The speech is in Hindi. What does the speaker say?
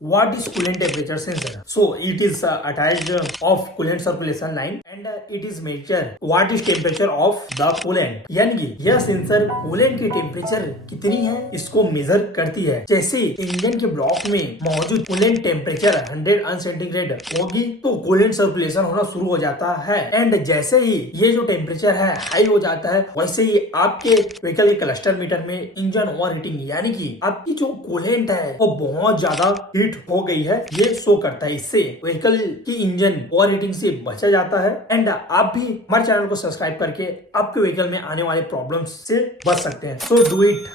What is coolant temperature sensor? So it is attached of coolant circulation line and it is measure what is temperature of the coolant. यानी कि यह सेंसर कूलेंट की टेम्परेचर कितनी है इसको मेजर करती है। जैसे इंजन के ब्लॉक में मौजूद कूलेंट टेम्परेचर 100 सेंटीग्रेड होगी तो कूलेंट सर्कुलेशन होना शुरू हो जाता है एंड जैसे ही ये जो टेम्परेचर है हाई हो जाता है वैसे ही आपके व्हीकल के क्लस्टर मीटर में इंजन ओवर हीटिंग यानी कि आपकी जो कूलेंट है वो बहुत ज्यादा हीट हो गई है ये शो करता है। इससे व्हीकल की इंजन ओवर हीटिंग से बचा जाता है एंड आप भी हमारे चैनल को सब्सक्राइब करके आपके व्हीकल में आने वाले प्रॉब्लम्स से बच सकते हैं। So do it.